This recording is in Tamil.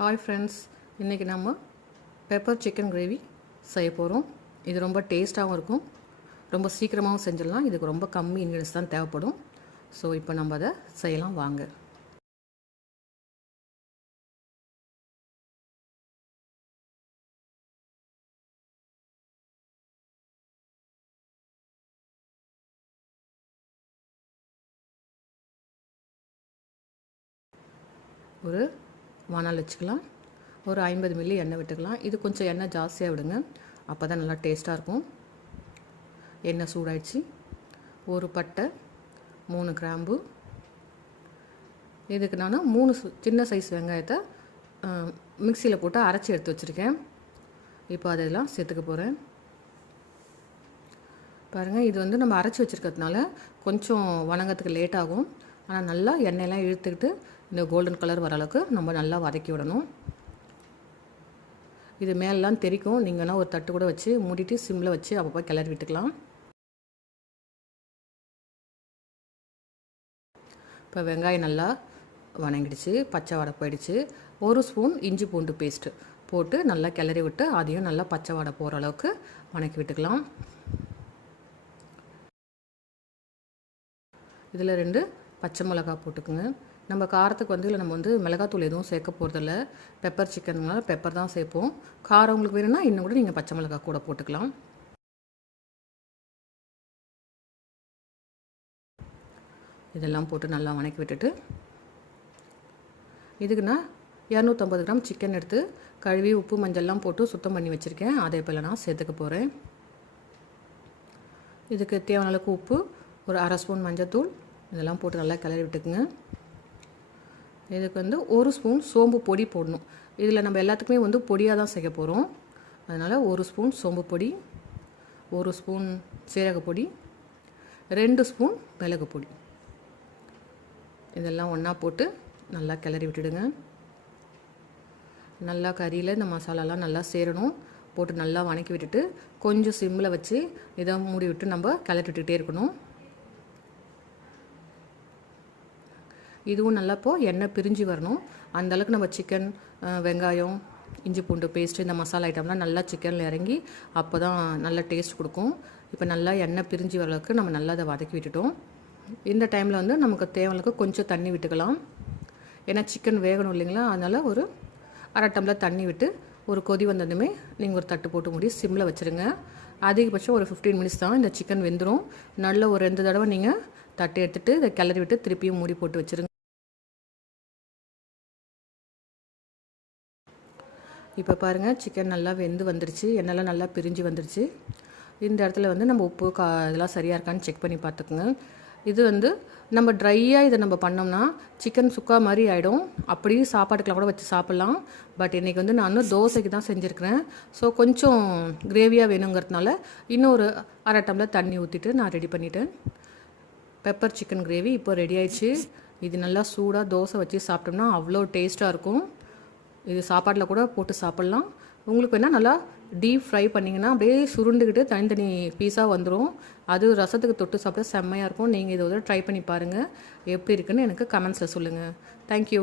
ஹாய் ஃப்ரெண்ட்ஸ், இன்றைக்கி நம்ம பெப்பர் சிக்கன் கிரேவி செய்ய போகிறோம். இது ரொம்ப டேஸ்ட்டாகவும் இருக்கும், ரொம்ப சீக்கிரமாகவும் செஞ்சிடலாம். இதுக்கு ரொம்ப கம்மி இன்க்ரீடியன்ஸ் தான் தேவைப்படும். ஸோ இப்போ நம்ம அதை செய்யலாம் வாங்க. ஒரு வானல் வச்சுக்கலாம். ஒரு 50 மில்லி எண்ணெய் விட்டுக்கலாம். இது கொஞ்சம் எண்ணெய் ஜாஸ்தியாக விடுங்க, அப்போ தான் நல்லா டேஸ்ட்டாக இருக்கும். எண்ணெய் சூடாயிடுச்சு. ஒரு பட்டை, 3 கிராம்பு. இதுக்கு நான் 3 சின்ன சைஸ் வெங்காயத்தை மிக்சியில் போட்டு அரைச்சி எடுத்து வச்சுருக்கேன். இப்போ அதெல்லாம் சேர்த்துக்க போகிறேன். பாருங்கள், இது வந்து நம்ம அரைச்சி வச்சுருக்கிறதுனால கொஞ்சம் வணங்கிறதுக்கு லேட் ஆகும். ஆனால் நல்லா எண்ணெயெல்லாம் இழுத்துக்கிட்டு இந்த கோல்டன் கலர் வர அளவுக்கு நம்ம நல்லா வதக்கி விடணும். இது மேலெலாம் தெரிக்கும். நீங்கன்னா ஒரு தட்டு கூட வச்சு மூடிட்டு சிம்மில் வச்சு அப்பப்போ கிளறி விட்டுக்கலாம். இப்போ வெங்காயம் நல்லா வணங்கிடுச்சு, பச்சை வாடை போயிடுச்சு. 1 ஸ்பூன் இஞ்சி பூண்டு பேஸ்ட்டு போட்டு நல்லா கிளறி விட்டு அதையும் நல்லா பச்சை வாடை போகிற அளவுக்கு வணக்கி விட்டுக்கலாம். இதில் 2 பச்சை மிளகா போட்டுக்குங்க. நம்ம காரத்துக்கு வந்து இல்லை நம்ம வந்து மிளகாத்தூள் எதுவும் சேர்க்க போகிறதில்ல. பெப்பர் சிக்கனுங்கனால பெப்பர் தான் சேர்ப்போம். காரம் உங்களுக்கு வேணும்னா இன்னும் கூட நீங்கள் பச்சை மிளகா கூட போட்டுக்கலாம். இதெல்லாம் போட்டு நல்லா வணக்கி விட்டுட்டு இதுக்கு நான் 250 கிராம் சிக்கன் எடுத்து கழுவி உப்பு மஞ்சள்லாம் போட்டு சுத்தம் பண்ணி வச்சுருக்கேன். அதை இப்போ நான் சேர்த்துக்க போகிறேன். இதுக்கு தேவையான அளவுக்கு உப்பு, ஒரு 1/2 ஸ்பூன் மஞ்சள்தூள், இதெல்லாம் போட்டு நல்லா கிளறி விட்டுக்குங்க. இதுக்கு வந்து 1 ஸ்பூன் சோம்பு பொடி போடணும். இதில் நம்ம எல்லாத்துக்குமே வந்து பொடியாக தான் செய்ய போகிறோம். அதனால் 1 ஸ்பூன் சோம்பு பொடி, 1 ஸ்பூன் சீரக பொடி, 2 ஸ்பூன் மிளகு பொடி, இதெல்லாம் ஒன்றா போட்டு நல்லா கிளறி விட்டுடுங்க. நல்லா கறியில் இந்த மசாலாலாம் நல்லா சேரணும். போட்டு நல்லா வணக்கி விட்டுட்டு கொஞ்சம் சிம்மில் வச்சு இதை மூடி விட்டு நம்ம கிளறி விட்டுகிட்டே இருக்கணும். இதுவும் நல்லா இப்போது எண்ணெய் பிரிஞ்சு வரணும். அந்தளவுக்கு நம்ம சிக்கன், வெங்காயம், இஞ்சி பூண்டு பேஸ்ட்டு, இந்த மசாலா ஐட்டம்லாம் நல்லா சிக்கனில் இறங்கி அப்போ தான் நல்லா டேஸ்ட் கொடுக்கும். இப்போ நல்லா எண்ணெய் பிரிஞ்சு வர அளவுக்கு நம்ம நல்லா அதை வதக்கி விட்டுட்டோம். இந்த டைமில் வந்து நமக்கு தேவையானக்கு கொஞ்சம் தண்ணி விட்டுக்கலாம். ஏன்னா சிக்கன் வேகணும் இல்லைங்களா, அதனால் ஒரு 1/2 டம்ளர் தண்ணி விட்டு ஒரு கொதி வந்ததுமே நீங்கள் ஒரு தட்டு போட்டு மூடி சிம்மில் வச்சுருங்க. அதிகபட்சம் ஒரு 15 மினிட்ஸ் தான் இந்த சிக்கன் வெந்துடும். நல்ல ஒரு 2 தடவை நீங்கள் தட்டு எடுத்துகிட்டு இதை கிளறி விட்டு திருப்பியும் மூடி போட்டு வச்சுருங்க. இப்போ பாருங்கள், சிக்கன் நல்லா வெந்து வந்துருச்சு, எண்ணெய்லாம் நல்லா பிரிஞ்சு வந்துருச்சு. இந்த இடத்துல வந்து நம்ம உப்பு இதெல்லாம் சரியாக இருக்கான்னு செக் பண்ணி பார்த்துக்குங்க. இது வந்து நம்ம ட்ரையாக இதை நம்ம பண்ணோம்னா சிக்கன் சுக்கா மாதிரி ஆகிடும். அப்படியே சாப்பாட்டுக்கெலாம் கூட வச்சு சாப்பிட்லாம். பட் இன்றைக்கி வந்து நான் தோசைக்கு தான் செஞ்சுருக்கிறேன். ஸோ கொஞ்சம் கிரேவியாக வேணுங்கிறதுனால இன்னும் ஒரு 1/2 டம்ளர் தண்ணி ஊற்றிட்டு நான் ரெடி பண்ணிட்டேன். பெப்பர் சிக்கன் கிரேவி இப்போ ரெடி ஆயிடுச்சு. இது நல்லா சூடாக தோசை வச்சு சாப்பிட்டோம்னா அவ்வளோ டேஸ்ட்டாக இருக்கும். இது சாப்பாட்டில் கூட போட்டு சாப்பிட்லாம். உங்களுக்கு வேணால் நல்லா டீப் ஃப்ரை பண்ணிங்கன்னா அப்படியே சுருண்டுக்கிட்டு தனித்தனி பீஸாக வந்துடும். அது ரசத்துக்கு தொட்டு சாப்பிட்டா செம்மையாக இருக்கும். நீங்கள் இதை ட்ரை பண்ணி பாருங்கள். எப்படி இருக்குன்னு எனக்கு கமெண்ட்ஸில் சொல்லுங்கள். தேங்க்யூ.